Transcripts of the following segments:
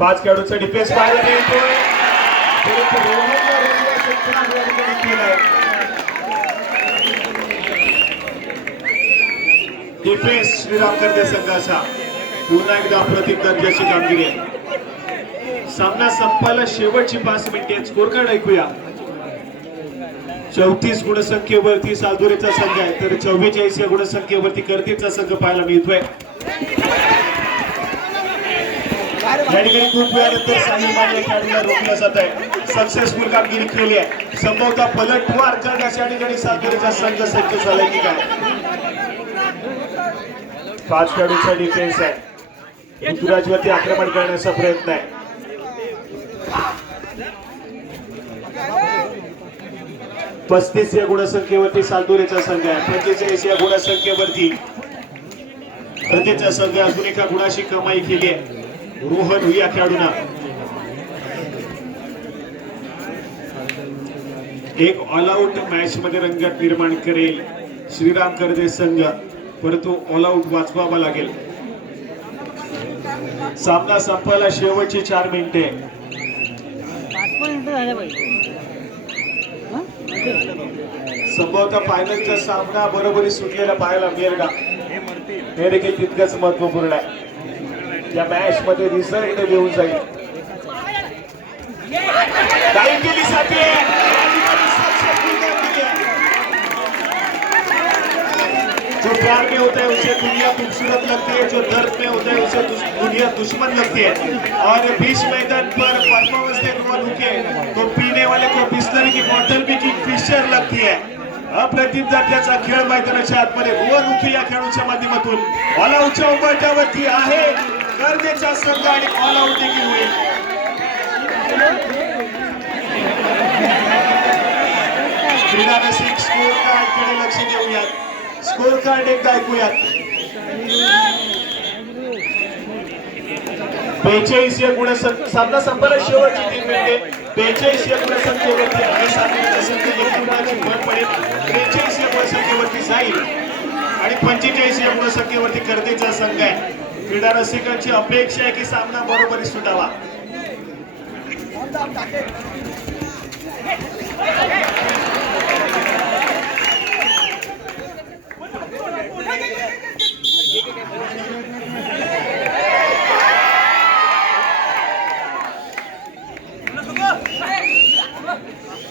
पाच खेळाडूचा डिफेन्स पाहायला मिळतोय. डिफेन्स श्रीराम संघाचा पुन्हा एकदा अप्रतिम दर्जाची कामगिरी आहे. सामना संपायला शेवटची पाच मिनिटे स्कोर कार्ड ऐकूया. चौतीस गुणसंख्येवरती सालदुरेचा संघ आहे. तर चव्वेचाळीस या गुणसंख्येवरती कर्तीचा संघ पाहायला मिळतोय. या ठिकाणी खूप वेळानंतर साई माने खेळाडूला रोखलं जात आहे सक्सेसफुल कामगिरी केली आहे. संभवता पलटवार करण्यास या ठिकाणी सालदुरेचा संघ सज्ज झालाय की काय? पाच खेळाडूचा डिफेन्स आहे. ऋतुराजवरती आक्रमण करण्याचा प्रयत्न आहे. पस्तीस या गुणसंख्येवरती सालदुरेचा संघ आहे. पंचेचाळीस या गुणसंख्येवरती प्रत्येकचा संघ अजून एका गुणाशी कमाई केली आहे. रोहन या खेळाडूंना. एक ऑल आउट मॅच मध्ये रंगत निर्माण करेल श्रीराम कर्जे संघ. परंतु ऑलआउट वाचवावा लागेल. सामना संपायला शेवटची चार मिनिटे. पाच संभवतः फायनलचा सामना बरोबरी सुटलेला पाहायला मिळेल का? हे देखील तितकंच महत्त्वपूर्ण आहे. या मॅच मध्ये रिझल्ट देऊन जाईल. काय केली जाते जो प्यार में होता है उसे दुनिया खूबसूरत लगती है जो दर्द में होता है उसे दुनिया दुश्मन लगती है। और बीच मैदान पर परफॉर्मेंस देखने वालों के तो पीने वाले को बिस्लरी की बॉटल भी की फिशर लगती है। अप्रतिम दर्जाचा खेळ मैदानाच्या आतमध्ये रोहन उखे या खेळाडूच्या माध्यमातून ऑल आउटच्या उंबरठ्यावरती आहे. गरजेचा संघ आणि ऑल देखील होईल क्रीडा रसिक स्कोर कार्डकडे लक्ष देऊयात. स्कोर कार्ड एकदा ऐकूयात. बेचाळीस या गुण सामना संपायला शेवटची तीन मिनिटे. बेचाळीस या गुणसंख्येवरती आहे सामन्याचा संख्या देखील भर पडेल. बेचाळीस या गुणसंख्येवरती जाईल. आणि पंचेचाळीस या गुणसंख्येवरती कर्तेचा संघ आहे. क्रीडा रसिकांची अपेक्षा आहे की सामना बरोबरी सुटावा.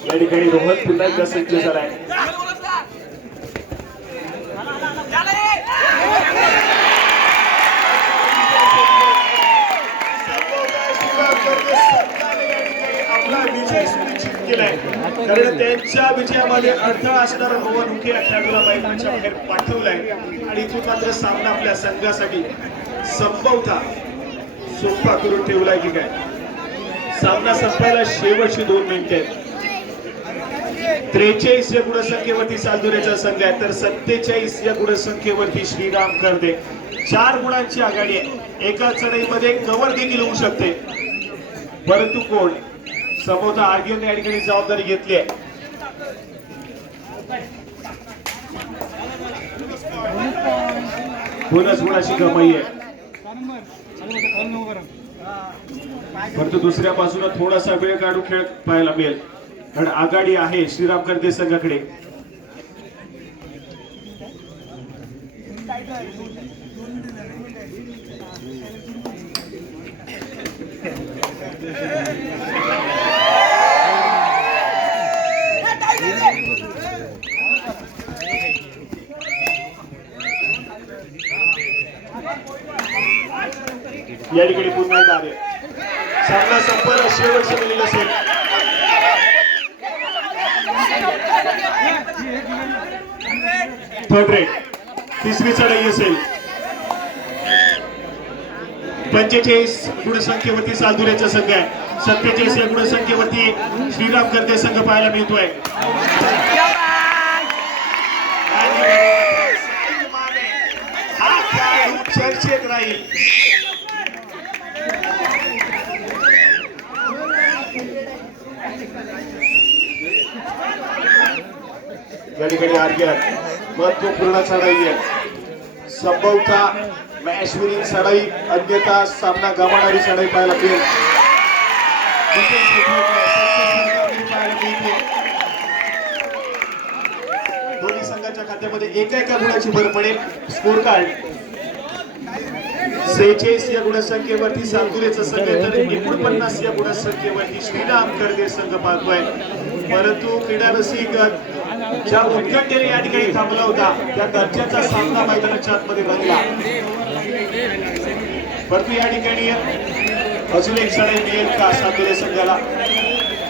या ठिकाणी रोहन पुन्हा एकदा सज्ज झालाय. केलाय. कारण त्यांच्या विजयामध्ये अडथळा असणारा रोहन उके या खेळाडूला मैदानाच्या बाहेर पाठवलाय. आणि इथून मात्र सामना आपल्या संघासाठी संपवता सोपा करून ठेवलाय की काय? सामना संपायला शेवटची दोन मिनिटे आहेत. त्रेचाळीस या गुणसंख्येवरती सालदुऱ्याचा संघ आहे. तर सत्तेचाळीस या गुणसंख्येवरती श्रीराम करते चार गुणांची आघाडी आहे. एका चढईमध्ये कव्हर देखील होऊ शकते. परंतु कोण? समोरचा आर्ग्यूने त्या ठिकाणी जबाबदारी घेतली आहे. दोनच गुणाची कमाई आहे. परंतु दुसऱ्या बाजूला थोडासा वेळ काढून खेळ पाहायला मिळेल. कारण आघाडी आहे श्रीराम करते संघाकडे. या ठिकाणी पुन्हा एकदा आले. सामना संपायला शेवटचे मिनिट असेल. थर्ड रेट तिसरी चढाई असेल. पंचेचाळीस गुणसंख्येवरती सालदुऱ्याचा संघ आहे. सत्तेचाळीस या गुणसंख्येवरती श्रीराम कर्ते संघ पाहायला मिळतोय. चर्चेत राहील. या ठिकाणी आर्यात महत्त्वपूर्ण चढाई आहे. संभवता मॅच चढाई अन्यथा सामना गमावणारी चढाई पाहायला मिळेल. पाहायला दोन्ही संघाच्या खात्यामध्ये एका एका गुणाची भर पडेल. स्कोर कार्ड सेहेचाळीस या गुणसंख्येवरती सांतुरेचा संघ तर एकोणपन्नास या गुणसंख्येवरती श्रीराम करदे संघ पाहतोय. परंतु क्रीडा रसिक ज्या उत्कंठेने या ठिकाणी थांबला होता त्या दर्जाचा सामना मैदानाच्या आतमध्ये रंगला परंतु या ठिकाणी अजून एक सडे मिळेल का सांतुरे संघाला.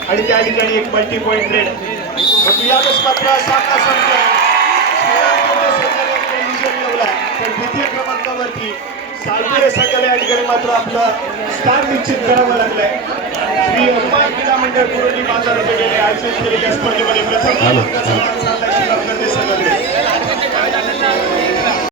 आणि त्या ठिकाणी एक मल्टी पॉईंट रेड परंतु यातच मात्र सामना संपलाय पण द्वितीय क्रमांकावरती सालपेरे संघाला या ठिकाणी मात्र आपलं स्थान निश्चित करावं लागलंय. श्री हनुमान क्रीडा मंडळ पुरवणी बाजार गेले. आयोजित केलेल्या स्पर्धेमध्ये प्रथम